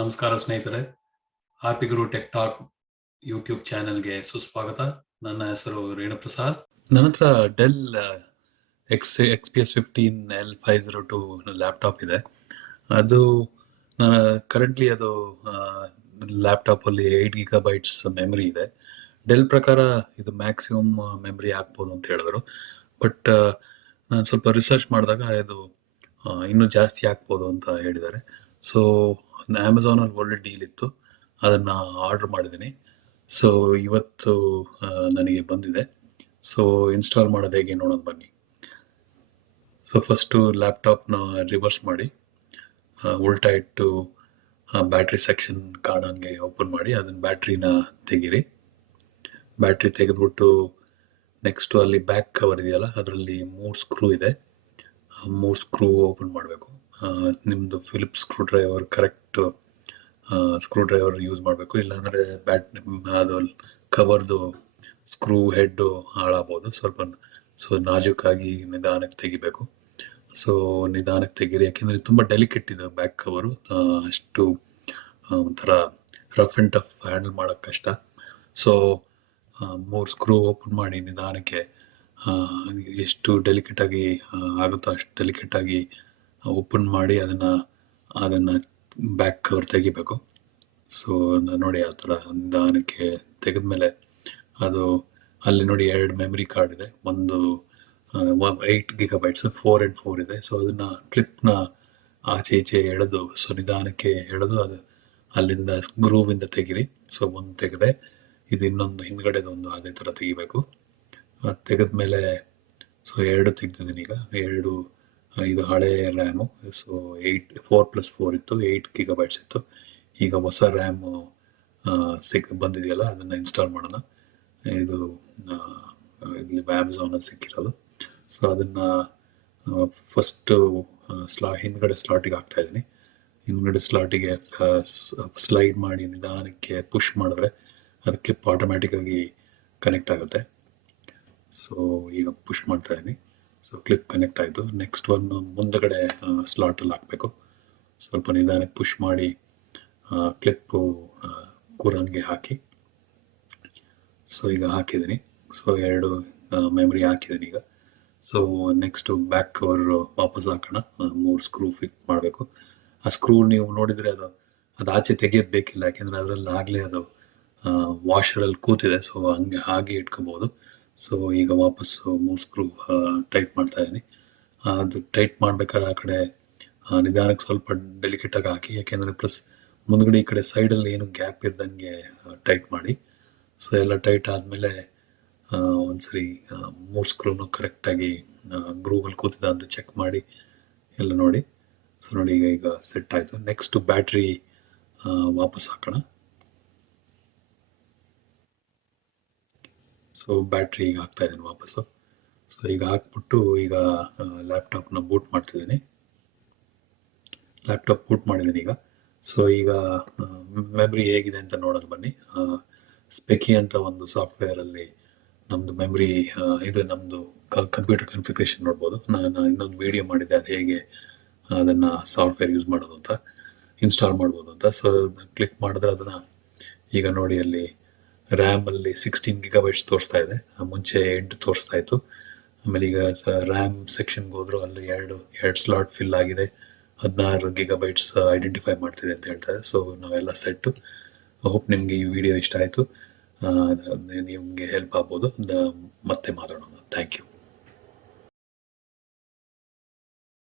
ನಮಸ್ಕಾರ ಸ್ನೇಹಿತರೆ, ಹ್ಯಾಪಿ ಗುರು tech talk YouTube ಚಾನೆಲ್ಗೆ ಸುಸ್ವಾಗತ. ನನ್ನ ಹೆಸರು ರೇಣುಪ್ರಸಾದ್. ನನ್ನ ಹತ್ರ ಡೆಲ್ XPS 15 L502 ಲ್ಯಾಪ್ಟಾಪ್ ಇದೆ. ಅದು ಕರೆಂಟ್ಲಿ ಅದು ಲ್ಯಾಪ್ಟಾಪಲ್ಲಿ 8 GB ಮೆಮರಿ ಇದೆ. ಡೆಲ್ ಪ್ರಕಾರ ಇದು ಮ್ಯಾಕ್ಸಿಮಮ್ ಮೆಮರಿ ಹಾಕ್ಬೋದು ಅಂತ ಹೇಳಿದ್ರು. ಬಟ್ ನಾನು ಸ್ವಲ್ಪ ರಿಸರ್ಚ್ ಮಾಡಿದಾಗ ಇದು ಇನ್ನೂ ಜಾಸ್ತಿ ಹಾಕ್ಬೋದು ಅಂತ ಹೇಳಿದ್ದಾರೆ. ಸೊ ಅಮೆಝಾನಲ್ಲಿ ಒಳ್ಳೆ ಡೀಲ್ ಇತ್ತು, ಅದನ್ನು ಆರ್ಡ್ರ್ ಮಾಡಿದ್ದೀನಿ. ಸೊ ಇವತ್ತು ನನಗೆ ಬಂದಿದೆ. ಸೊ ಇನ್ಸ್ಟಾಲ್ ಮಾಡೋದು ಹೇಗೆ ನೋಡೋಣ ಬನ್ನಿ. ಸೊ ಫಸ್ಟು ಲ್ಯಾಪ್ಟಾಪ್ನ ರಿವರ್ಸ್ ಮಾಡಿ ಉಲ್ಟಾ ಇಟ್ಟು ಬ್ಯಾಟ್ರಿ ಸೆಕ್ಷನ್ ಕಾಣಂಗೆ ಓಪನ್ ಮಾಡಿ ಅದನ್ನ ಬ್ಯಾಟ್ರಿನ ತೆಗೀರಿ. ಬ್ಯಾಟ್ರಿ ತೆಗೆದ್ಬಿಟ್ಟು ನೆಕ್ಸ್ಟು ಅಲ್ಲಿ ಬ್ಯಾಕ್ ಕವರ್ ಇದೆಯಲ್ಲ, ಅದರಲ್ಲಿ 3 ಸ್ಕ್ರೂ ಇದೆ. 3 ಸ್ಕ್ರೂ ಓಪನ್ ಮಾಡಬೇಕು. ನಿಮ್ಮದು Philips screwdriver correct screwdriver use ಮಾಡಬೇಕು, ಇಲ್ಲಾಂದರೆ ಅದು ಕವರ್ದು ಸ್ಕ್ರೂ ಹೆಡ್ಡು ಹಾಳಾಗ್ಬೋದು. ಸೊ ನಾಜೂಕಾಗಿ ನಿಧಾನಕ್ಕೆ ತೆಗಿಬೇಕು. ಸೊ ನಿಧಾನಕ್ಕೆ ತೆಗೀರಿ, ಯಾಕೆಂದರೆ ತುಂಬ ಡೆಲಿಕೇಟ್ ಇದೆ ಬ್ಯಾಕ್ ಕವರು. ಅಷ್ಟು ಒಂಥರ ರಫ್ ಆ್ಯಂಡ್ ಟಫ್ ಹ್ಯಾಂಡಲ್ ಮಾಡೋಕ್ಕೆ ಕಷ್ಟ. ಸೊ 3 ಸ್ಕ್ರೂ ಓಪನ್ ಮಾಡಿ ನಿಧಾನಕ್ಕೆ ಎಷ್ಟು ಡೆಲಿಕೇಟಾಗಿ ಆಗುತ್ತೋ ಅಷ್ಟು ಡೆಲಿಕೇಟಾಗಿ ಓಪನ್ ಮಾಡಿ ಅದನ್ನು ಬ್ಯಾಕ್ ಕವರ್ ತೆಗಿಬೇಕು. ಸೊ ನೋಡಿ ಆ ಥರ ನಿಧಾನಕ್ಕೆ ತೆಗೆದ್ಮೇಲೆ ಅದು ಅಲ್ಲಿ ನೋಡಿ 2 ಮೆಮರಿ ಕಾರ್ಡ್ ಇದೆ. ಒಂದು 8 GB 4 and 4 ಇದೆ. ಸೊ ಅದನ್ನು ಕ್ಲಿಪ್ನ ಆಚೆ ಈಚೆ ಎಳೆದು, ಸೊ ನಿಧಾನಕ್ಕೆ ಎಳೆದು ಅದು ಅಲ್ಲಿಂದ ಗ್ರೂವಿಂದ ತೆಗಿರಿ. ಸೊ ಒಂದು ತೆಗೆದೆ, ಇದು ಇನ್ನೊಂದು ಹಿಂದ್ಗಡೆದೊಂದು ಅದೇ ಥರ ತೆಗಿಬೇಕು. ಅದು ತೆಗೆದ್ಮೇಲೆ ಸೊ 2 ತೆಗ್ದಿದ್ದೀನಿ ಈಗ. 2 ಇದು ಹಳೆ ರ್ಯಾಮು. ಸೊ 4+4 ಇತ್ತು, 8 GB ಇತ್ತು. ಈಗ ಹೊಸ ರ್ಯಾಮು ಬಂದಿದೆಯಲ್ಲ, ಅದನ್ನು ಇನ್ಸ್ಟಾಲ್ ಮಾಡೋಣ. ಇದು ಇಲ್ಲಿ ಅಮೆಝಾನಲ್ಲಿ ಸಿಕ್ಕಿರೋದು. ಸೊ ಅದನ್ನು ಫಸ್ಟು ಹಿಂದ್ಗಡೆ ಸ್ಲಾಟಿಗೆ ಹಾಕ್ತಾಯಿದ್ದೀನಿ. ಹಿಂದ್ಗಡೆ ಸ್ಲಾಟಿಗೆ ಸ್ಲೈಡ್ ಮಾಡಿ ನಿಧಾನಕ್ಕೆ ಪುಷ್ ಮಾಡಿದ್ರೆ ಅದಕ್ಕೆ ಆಟೋಮ್ಯಾಟಿಕ್ಕಾಗಿ ಕನೆಕ್ಟ್ ಆಗುತ್ತೆ. ಸೊ ಈಗ ಪುಷ್ ಮಾಡ್ತಾಯಿದ್ದೀನಿ. ಸೊ ಕ್ಲಿಪ್ ಕನೆಕ್ಟ್ ಆಯಿತು. ನೆಕ್ಸ್ಟ್ ಒಂದು ಮುಂದಗಡೆ ಸ್ಲಾಟಲ್ಲಿ ಹಾಕಬೇಕು. ಸ್ವಲ್ಪ ನಿಧಾನಕ್ಕೆ ಪುಷ್ ಮಾಡಿ ಕ್ಲಿಪ್ಪು ಕೂರಂಗೆ ಹಾಕಿ. ಸೊ ಈಗ ಹಾಕಿದ್ದೀನಿ. ಸೊ 2 ಮೆಮರಿ ಹಾಕಿದ್ದೀನಿ ಈಗ. ಸೊ ನೆಕ್ಸ್ಟು ಬ್ಯಾಕ್ ಕವರ್ ವಾಪಸ್ ಹಾಕೋಣ. 3 ಸ್ಕ್ರೂ ಫಿಟ್ ಮಾಡಬೇಕು. ಆ ಸ್ಕ್ರೂ ನೀವು ನೋಡಿದರೆ ಅದು ಆಚೆ ತೆಗಿಯೋದು ಬೇಕಿಲ್ಲ, ಯಾಕೆಂದರೆ ಅದರಲ್ಲಿ ಆಗಲೇ ಅದು ವಾಷರಲ್ಲಿ ಕೂತಿದೆ. ಸೊ ಹಾಗೆ ಇಟ್ಕೋಬೋದು. ಸೊ ಈಗ ವಾಪಸ್ಸು 3 ಸ್ಕ್ರೂ ಟೈಟ್ ಮಾಡ್ತಾಯಿದ್ದೀನಿ. ಅದು ಟೈಟ್ ಮಾಡಬೇಕಾದ್ರೆ ಆ ಕಡೆ ನಿಧಾನಕ್ಕೆ ಸ್ವಲ್ಪ ಡೆಲಿಕೇಟಾಗಿ ಹಾಕಿ, ಯಾಕೆಂದರೆ ಪ್ಲಸ್ ಮುಂದ್ಗಡೆ ಈ ಕಡೆ ಸೈಡಲ್ಲಿ ಏನು ಗ್ಯಾಪ್ ಇರ್ದಂಗೆ ಟೈಟ್ ಮಾಡಿ. ಸೊ ಎಲ್ಲ ಟೈಟ್ ಆದಮೇಲೆ ಒಂದ್ಸರಿ 3 ಸ್ಕ್ರೂನು ಕರೆಕ್ಟಾಗಿ ಗ್ರೂವಲ್ಲಿ ಕೂತಿದೆ ಅಂತ ಚೆಕ್ ಮಾಡಿ ಎಲ್ಲ ನೋಡಿ. ಸೊ ನೋಡಿ ಈಗ ಸೆಟ್ ಆಯಿತು. ನೆಕ್ಸ್ಟು ಬ್ಯಾಟ್ರಿ ವಾಪಸ್ ಹಾಕೋಣ. ಸೊ ಬ್ಯಾಟ್ರಿ ಈಗ ಹಾಕ್ತಾಯಿದ್ದೀನಿ ವಾಪಸ್ಸು. ಸೊ ಈಗ ಹಾಕ್ಬಿಟ್ಟು ಈಗ ಲ್ಯಾಪ್ಟಾಪ್ನ ಬೂಟ್ ಮಾಡ್ತಿದ್ದೀನಿ. ಲ್ಯಾಪ್ಟಾಪ್ ಬೂಟ್ ಮಾಡಿದ್ದೀನಿ ಈಗ. ಸೊ ಈಗ ಮೆಮ್ರಿ ಹೇಗಿದೆ ಅಂತ ನೋಡೋದು ಬನ್ನಿ. ಸ್ಪೆಕಿ ಅಂತ ಒಂದು ಸಾಫ್ಟ್ವೇರಲ್ಲಿ ನಮ್ಮದು ಮೆಮ್ರಿ ಇದು ನಮ್ಮದು ಕಂಪ್ಯೂಟರ್ ಕಾನ್ಫಿಗರೇಷನ್ ನೋಡ್ಬೋದು. ನಾನು ಇನ್ನೊಂದು ವಿಡಿಯೋ ಮಾಡಿದ್ದೆ, ಅದು ಹೇಗೆ ಅದನ್ನು ಸಾಫ್ಟ್ವೇರ್ ಯೂಸ್ ಮಾಡೋದು ಅಂತ, ಇನ್ಸ್ಟಾಲ್ ಮಾಡ್ಬೋದು ಅಂತ. ಸೊ ಕ್ಲಿಕ್ ಮಾಡಿದ್ರೆ ಅದನ್ನು ಈಗ ನೋಡಿ ಅಲ್ಲಿ ರ್ಯಾಮಲ್ಲಿ 16 GB ತೋರಿಸ್ತಾ ಇದೆ. ಮುಂಚೆ 8 ತೋರಿಸ್ತಾ ಇತ್ತು. ಆಮೇಲೆ ಈಗ ರ್ಯಾಮ್ ಸೆಕ್ಷನ್ಗೆ ಹೋದ್ರು ಅಲ್ಲಿ 2 ಸ್ಲಾಟ್ ಫಿಲ್ ಆಗಿದೆ. 16 GB ಐಡೆಂಟಿಫೈ ಮಾಡ್ತಿದೆ ಅಂತ ಹೇಳ್ತಾರೆ. ಸೊ ನಾವೆಲ್ಲ ಸೆಟ್ಟು. ಹೋಪ್ ನಿಮಗೆ ಈ ವಿಡಿಯೋ ಇಷ್ಟ ಆಯಿತು, ನಿಮಗೆ ಹೆಲ್ಪ್ ಆಗ್ಬೋದು. ಮತ್ತೆ ಮಾತಾಡೋಣ. Thank you.